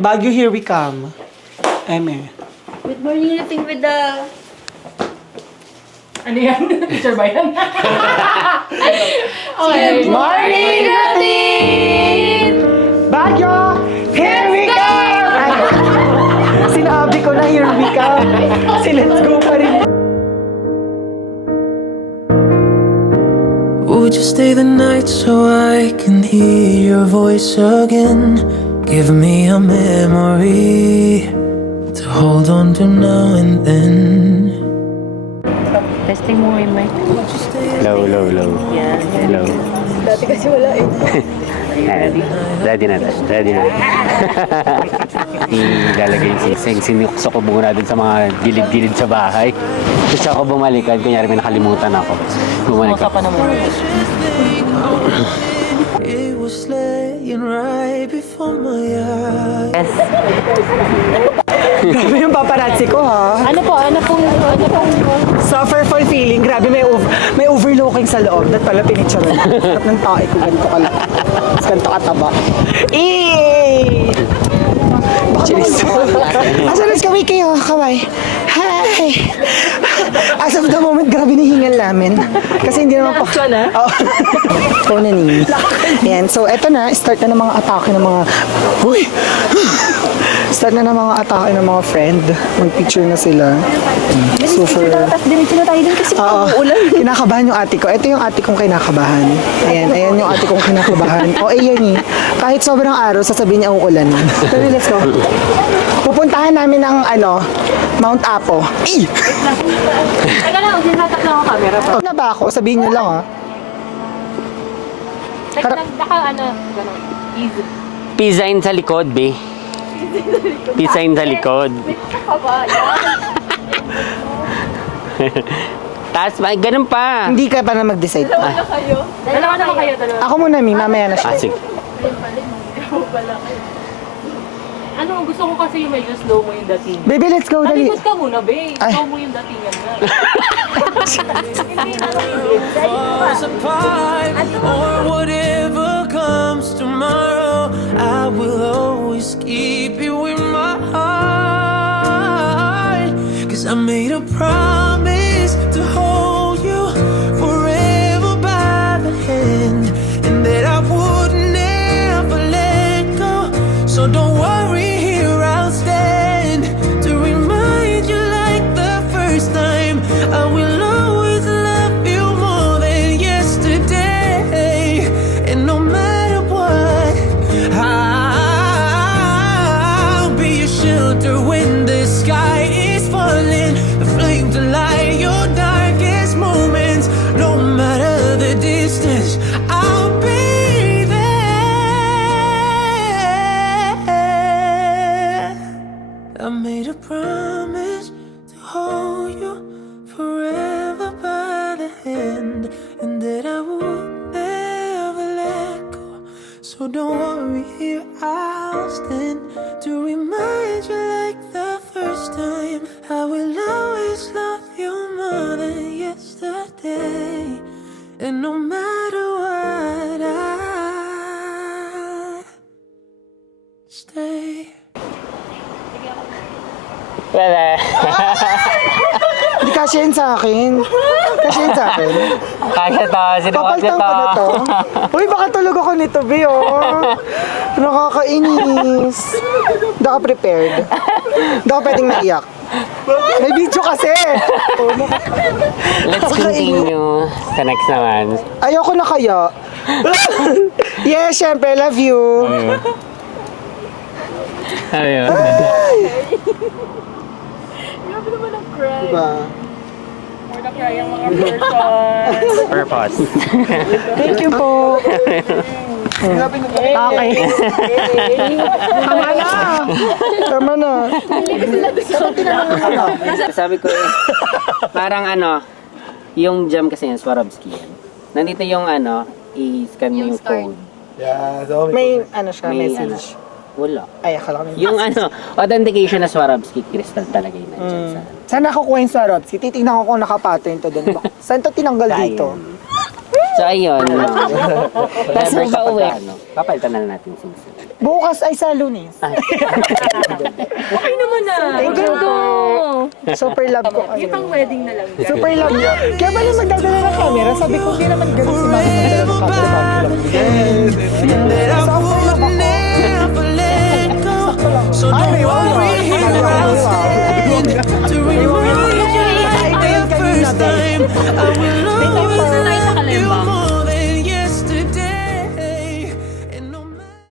Baguio, here we come. Eme. Good morning, nating with the... Ano yan? Teacher ba yan? Okay. Morning routine! Baguio, here we come! Ay, sinabi ko na, here we come. Si let's go pa rin. Would you stay the night so I can hear your voice again? Give me a memory to hold on to now and then. Testing mo yung mic. Low. Yan. Hello. Dati kasi wala eh. Ready na. Ilalagay yung sinukso ko muna dun sa mga gilid-gilid sa bahay. Tapos ako bumalikan, kunyari may nakalimutan ako. Bumalik Kumusta ako. pa naman? It was laying right before my eyes. Grabe yung paparazzi ko, ha? Ano pong... Suffer for feeling. Grabe, may overlooking sa loob. That pala pinicturean. Sarap ng tae ko. Ganito ka lang. Ganito kataba. Eee! Chilis. Asalas kaway kayo, kaway. Hi! As of the moment, grabe na hingal namin. Kasi hindi naman pa... Oh. Ito na ni. Yan. So, eto na. Start na ng mga atake ng mga... Uy! Start na ng mga atake ng mga friend. Mag-picture na sila. Super... Tapos diretso na tayo din kasi Oo. uulan. Kinakabahan yung ate ko. Ito yung ate kong kinakabahan. Ayan yung ate kong kinakabahan. O, ayan eh. Kahit sobrang araw, sasabihin niya uulan. Pero let's go. Pupuntahan namin ng, Mount Apo. Eh! Teka lang, sinatak lang ang camera pa. Na ba ako? Sabihin niyo lang, ha? Teka lang, gano'n. Easy. Pizzain sa likod, be. Pizzain sa likod. Tapos, ganun pa. Hindi ka pa na mag-decide. Dalawa naman kayo. Ako muna, Mi. Mamaya na siya. Sige. Ano, gusto ko kasi yung medyo slow mo yung dating. Baby, let's go. Dali. Talikod ka muna, babe. Ay. Slow mo yung datingan na. Us apart, or whatever comes tomorrow, I will always keep you in my heart. 'Cause I made a promise to hold you forever by the hand, and that I would never let go. So don't worry, here I'll stand to remind you like the first time. I will always love you more than yesterday, and no matter what, I'll be your shelter when the sky is falling, the flame to light your darkest moments. No matter the distance, I'll be there. I made a promise to hold you forever by the hand, and that I would never let go. So don't worry, here I'll stand to remind you like the first time. I will always love you more than yesterday, and no matter what, I stay. Wala. Hindi kasi yun sa akin. Kasi yun sa akin. Kaya to. Sinuot niya Papaltang to. ko na to. Uy, baka tulog ako nito, Be, oh. Nakakainis. Hindi ako prepared. Hindi ako pwedeng naiyak. May video kasi. Let's continue sa next naman. Ayoko na kaya. Yes, syempre, love you. Ayun. Grabe naman ang cry. Diba? More na cry ang mga person. Purpose. Thank you po. Okay. Tama na. Tama na. Sabi ko parang yung jam kasi yung Swarovski yan. Nandito yung i-scan mo yung code. May siya, May message. Wala. Ay, akala ko. Yung authentication na Swarovski crystal talaga yun nandyan sa... Saan nakukuha yung Swarovski? Titignan ko kung nakapattern to doon. Saan to tinanggal dito? So, ayun. Tapos Never nung pauwi. kapag ano, papalitan na lang natin yung susi. Bukas ay sa Lunes. Okay naman na. Thank you po. Super love ko kayo. Yung pang wedding na lang. Super love niyo. Kaya pala magdadala ng camera. Sabi ko, hindi naman ganun si Mami magdala ng camera. That I Sakto would lang ako. never let go. So Ay, don't may worry